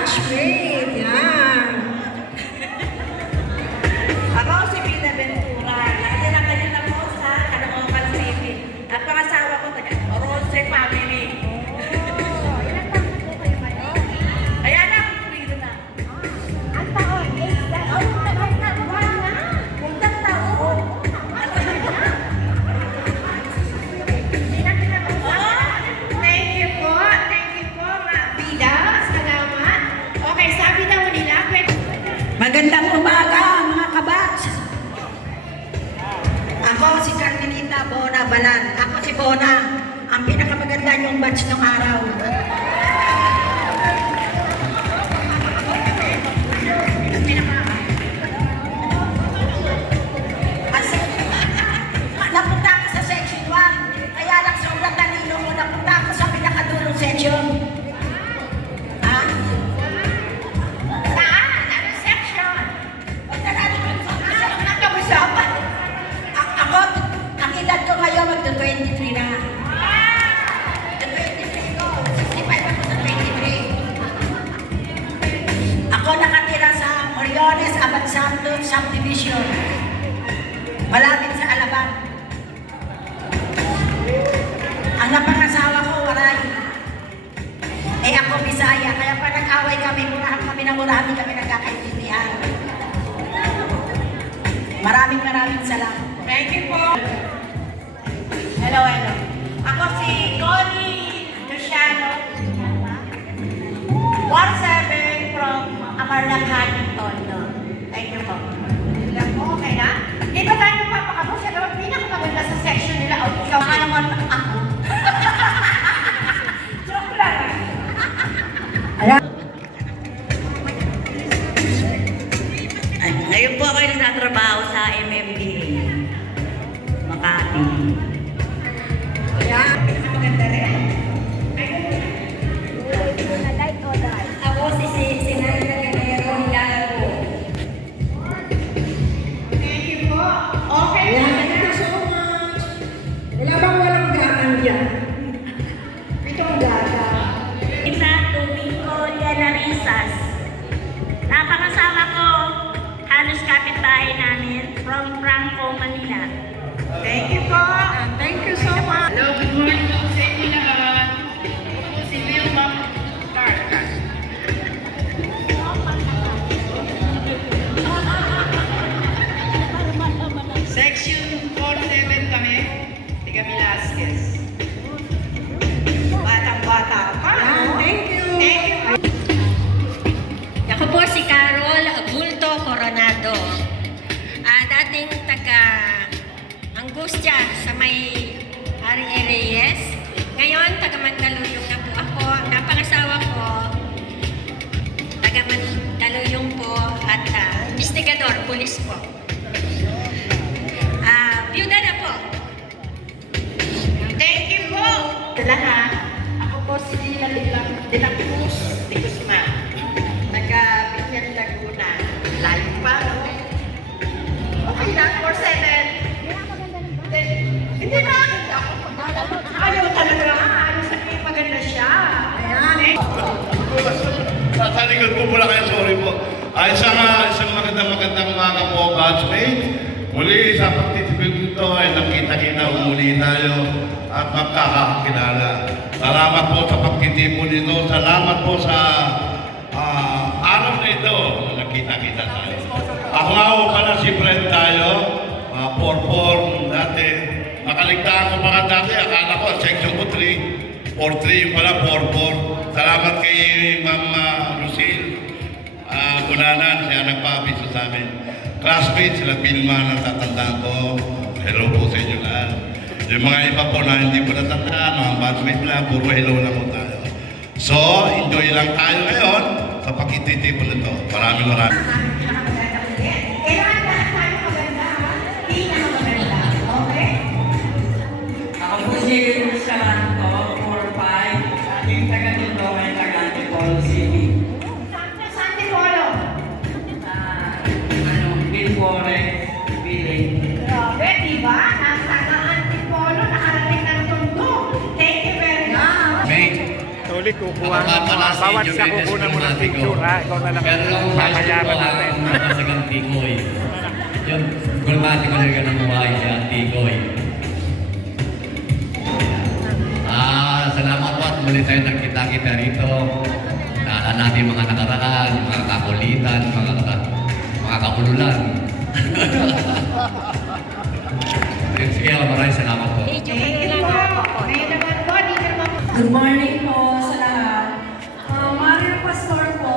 batchmate. Yan. Ako si Pina Ventura. Nakatira kayo na po sa Caloocan City. At pangasawa ko taga Rose family. Ilan taon na po kayo ngayon? Ayan na, Pino na. Ang taon? Taon na. Puntang taon. Thank you po, Mga Bida. Salamat. Okay, sabi daw nila, Magandang umaga, mga kabats. Ako si Carmenita Bona Balan. Ako si Bona, ang pinakamaganda niyong batch ng araw. Napunta ako sa section 1. Kaya lang sobrang talino mo. Napunta ako sa pinakadulong section. Ha? Ano section? Ako, ang edad ko ngayon magto-23 na. Magto-23 ko. 65 ako sa 23. Ako nakatira sa Moriones, Abad Santos Subdivision. Malapit sa Alabang. Ang napangasawa ko, Waray. Eh ako, Bisaya. Kaya pa nag-away kami, murahan kami nagkakaintindihan. Maraming salamat. Thank you po. Hello. Ako si Connie Luciano. 17 from Amarlang Huntington. Thank you po. Ilan po, okay na? Di ba tayo magpapakabo? Siya daw ang pinakamaganda sa section nila. O, ikaw Baka naman ako. joke lang. Ayan. Ay, ngayon po ako nagtatrabaho sa MMDA. Makati. Ayan. Maganda rin. Like or die? Ako si Sinaya Ganero Hidalgo. Thank you po. Okay. Ayan, thank you so much. Wala bang walang gaman dyan? Itong gata. Isa, Domingo Yanarisas. Napangasawa ko, halos kapitbahay namin from Franco, Manila. Thank you po. Thank you so much. Hello, good morning po sa inyo lahat. Ako si Wilma Tarka. Section 47 kami, Tiga Velasquez. Batang-bata pa. Ayan, thank you. Thank you. Ako po si Carol Abulto Coronado. Dating taga Angustia sa may R.E. Reyes. Ngayon, taga Mandaluyong na po ako. Ang napangasawa ko, taga Mandaluyong po at investigador, pulis po. Byuda na po. Thank you po. Sa lahat, ako po si Lila de la Cruz de Guzman. Taga-Binyan Laguna. Layo pa, no? Okay na, 4-7. Hindi na. Ayaw talaga. Ano sa akin, maganda siya. Ayan. Sa likod po pala kayo, sorry po. Isang magandang umaga po, batchmate. Muli sa pagtitipid nito ay nakita-kita muli tayo at magkakakilala. Salamat po sa pagtitipon nito. Salamat po sa araw na ito na nakita-kita tayo. Ako nga po pala si Fred tayo, 4-4 dati. Makaligtaan ko pa nga dati, akala ko section ko 3. 4-3 yung pala, 4-4. Salamat kay Ma'am Lucille Bunanan, siya nagpa-abiso sa amin. Classmates, sila Vilma, natatandaan ko. Hello po sa inyo lahat. Yung mga iba po na hindi po natatandaan, mga batchmate lang, puro hello na po tayo. So, enjoy lang tayo ngayon sa pagkititipon nito. Maraming. Kailangan lahat tayo maganda, ha? Pinakamaganda. Okay? Ako po si Saranto, 4-5. Ating taga dito ay taga Antipolo City. Saan Tipolo? Bilbore, Billing. Grabe, di ba? Nasa Antipolo, nakarating ng Tondo. Thank you very much. May huli, kukuha mo. Bawat sa kukuha mo ng picture, ha? Ikaw na lang ang papayaran natin. Sa Tikoy. Yung gulmati ko talaga ng buhay sa Tikoy. Salamat po at muli tayo nagkita-kita rito. Naalala natin mga nakaraan, mga kakulitan, mga kakululan. Sige, maraming salamat po. Thank you po. Ngayon naman po, dito naman po. Good morning po sa lahat. Mario Pastor po,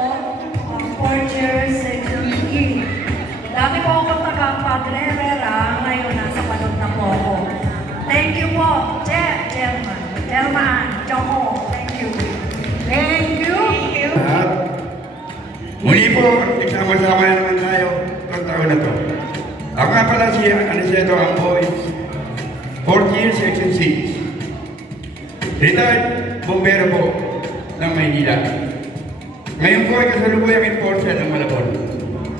4th year section E. Dati po ako taga-Padre Herrera, ngayon nasa Palod na po ako. Thank you po, Chairman, Choco, thank you. Thank you. At muli po, nagsama-sama na naman tayo itong taon na to. Ako nga pala si Aniceto Amboy, 4th year section 6. Retired bombero po ng Maynila. Ngayon po ay kasalukuyang enforcer ng Malabon.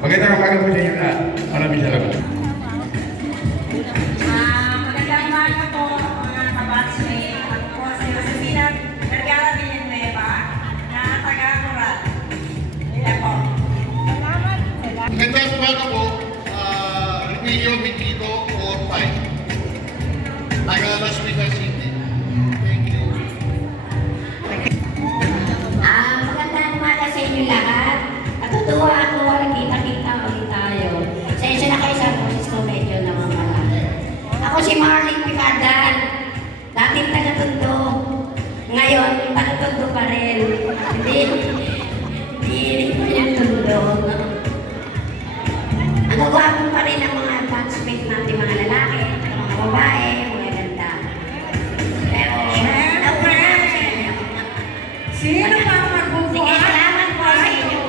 Magandang umaga po sa inyo lahat. Maraming salamat. Magandang umaga po mga kabatsmate. Ako po si Josefina Vergara Villanueva na taga-Coral. Yan po. Magandang umaga po, Remigio Mitido, 4-5. Taga Las Piñas City. Thank you. Magandang umaga sa inyo lahat. Natutuwa ako, nagkita-kita ulit tayo. Sensya na kayo sa boses ko, medyo namamala. Ako si Marlene Picadan, dating taga-Tondo. Ngayon, taga-Tondo pa rin. Hindi ko yung Tondo. Ang gwapo pa rin ang mga batchmate natin, mga lalaki, mga babae, mga ganda. Pero, Siyempre. Sino pa ang magbubuhat? sige, salamat po sa inyo.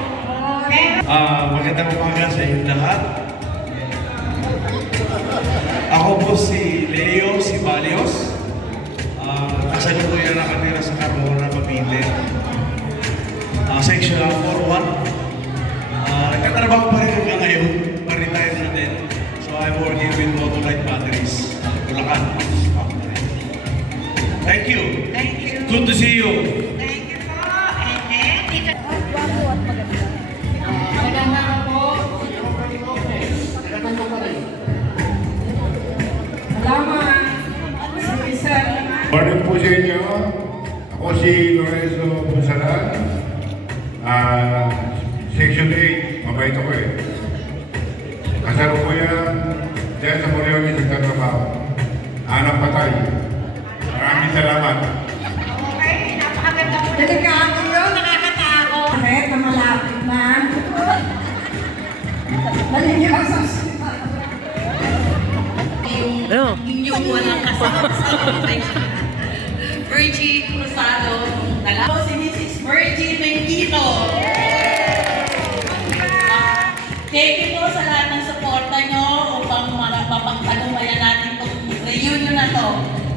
Magandang umaga sa inyo lahat. Ako po si Leo Sibalios. Kasalukuyan nakatira sa Carmona, Cavite. Section 41. Nagtatrabaho pa rin hanggang ngayon. Pa-retire na din. So I'm working with Motolite Batteries. Bulacan. Thank you. Thank you. Good to see you. Thank you po. And then, dito. Salamat. Sir. Morning po sa inyo. Ako si Lorenzo Punsalan. Section 8. Mabait ako eh. Kasalukuyan dyan sa Moreones nagtatrabaho. Anak patay. Maraming salamat. Okay, napakaganda po. Delikado yun, nakakatakot. Bakit na malapit na? Malingaw sa Yung walang kasama. Virgie Cruzado. Ako si Mrs. Virgie Mengkino. Thank you po sa lahat ng suporta nyo upang mapapagtagumpayan natin itong reunion na to.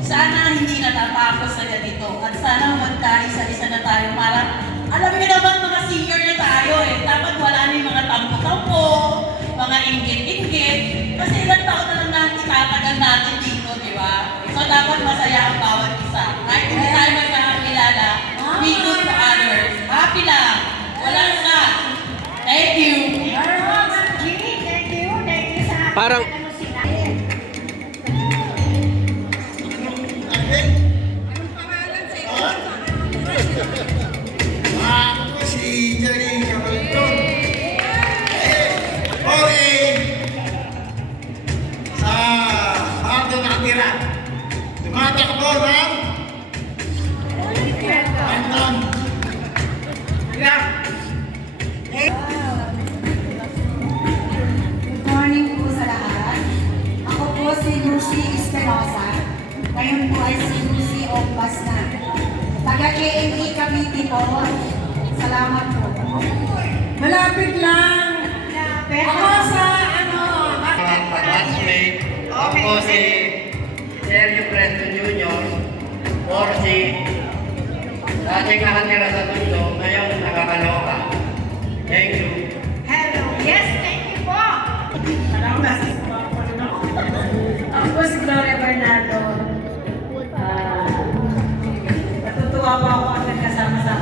Sana hindi natatapos sa ganito at sana magkaisa-isa na tayo para alam niyo naman mga senior na tayo eh. Dapat wala na yung mga tampo-tampo, mga inggit-inggit. Kasi ilang taon na lang natin itatagal natin dito, di ba? So dapat masaya ang bawat isa. Kahit hindi tayo magkakakilala, be good to others. Happy lang. Wala na. Thank you. Thank you. Thank you sa Parang- ano sila. Ako si Jerry Cabalton. Sa Bardo nakatira. Tumatakbo ng Anton. Good morning po sa lahat. Ako po si Lucy Espinosa. Ngayon po ay si Lucy Ombas na. Taga-KME Cavite po. Salamat po. Malapit lang. Ako sa ano, Classmate, ako si Sergio Preston Jr. 4C. Dating nakatira sa Tondo, ngayon nakakaloka. Thank you. Hello. Yes, thank you po. Salamat. Ako po si Gloria Bernardo. Natutuwa po ako at nagkasama sa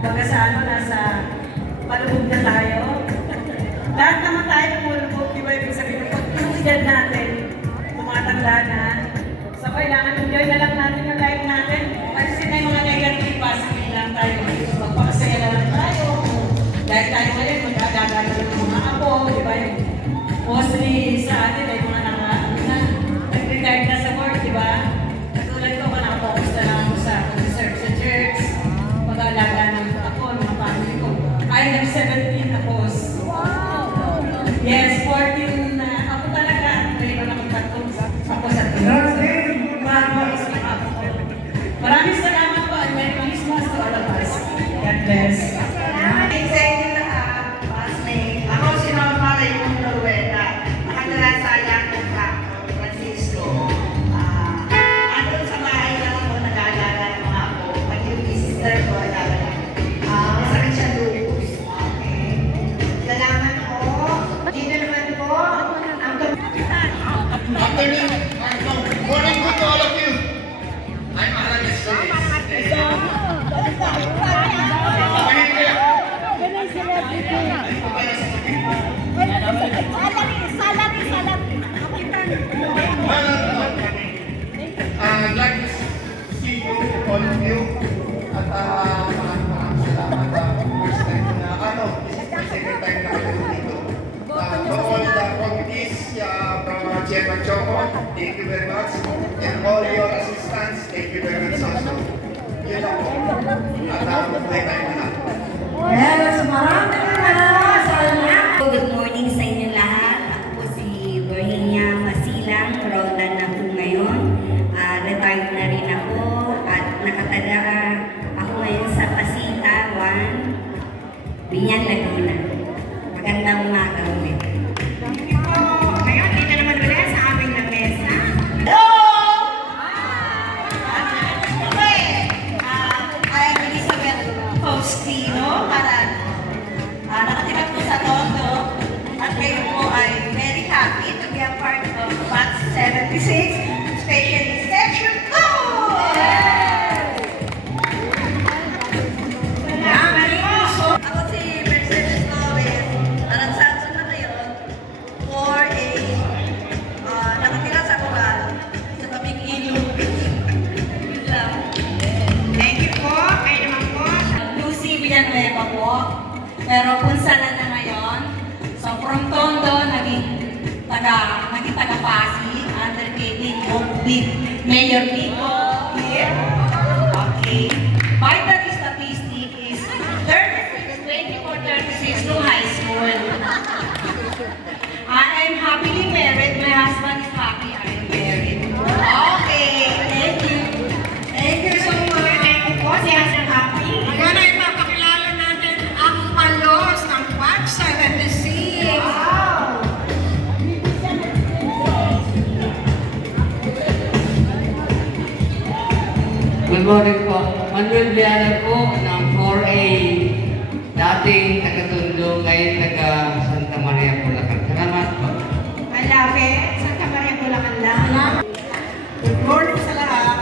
Baga sa ano, nasa palubog na tayo. Lahat naman tayo lumulubog, di ba ibig sabihin? Pag yung edad natin, tumatanda na. So kailangan enjoy na lang natin yung life natin. Kasi na yung mga negative, positive lang tayo. Magpakasaya na lang tayo. Dahil tayo ngayon, magkagagano ng mga apo, di ba? Mostly sa atin ay mga nag-retire na sa work, di ba? Katulad ko, nakafocus na lang ako sa pag-serve sa church, pag-alaga ng ako, mga family ko. I have 17 apos. Yes, 14 na ako talaga. Mayroon akong tatlong ako sa church. Maraming salamat po and Merry Christmas to all of us. God bless. Maraming sa inyo lahat, Pasmate. Ako si Mama Raymond Noruega. Nakatira sa Ayacon, Francisco. Andun sa bahay lang ako nag-aalaga ng mga apo. Pag yung sister ko, nag-aalaga. Masakit siya lupus. Okay. Salamat po. Dito naman po. Morning good to all of you. I'm Aramis Solis. I'd like to see you, all of you, at maraming salamat. First time na, this is my second time na kayo dito. To all the committees from Chairman Choco, thank you very much. And all your assistants, thank you very much also. Yun lang po. At mabuhay tayo lahat. Yes, maraming salamat. Good morning sa inyo lahat. Ako po si Virginia Masilang, Rodan na po ngayon. Retired na rin ako at nakataga ako ngayon sa Pasita 1, Binyan, Laguna. Magandang umaga ulit. Ngayon, dito naman ulit sa aming lamesa. I am Elizabeth Faustino, nakatira po sa Tondo, at ngayon po ay very happy to be a part of Batch 76, especially Section 2! Ako si Mercedes Lopez, Aransanso na ngayon, for a nakatira sa Coral, sa tabing ilog. Yun lang. Thank you po. Kayo naman po. Lucy Villanueva po. Pero Punsala na ngayon. So from Tondo, naging taga-Pasig under Mayor Vico here. Okay. Vital statistic is 36 no high school. I am happily married. My husband is happy I am married. Okay. Thank you. Thank you so much. Thank you po. Si Hassan Happy. Ngayon ay mapakilala natin ang palos ng Batch 76. Wow! Good morning po. Manuel Viana po ng 4A. Dating taga-Tondo, ngayon taga-Santa Maria, Bulacan. Salamat po. Malapit. Santa Maria, Bulacan lang. Good morning sa lahat.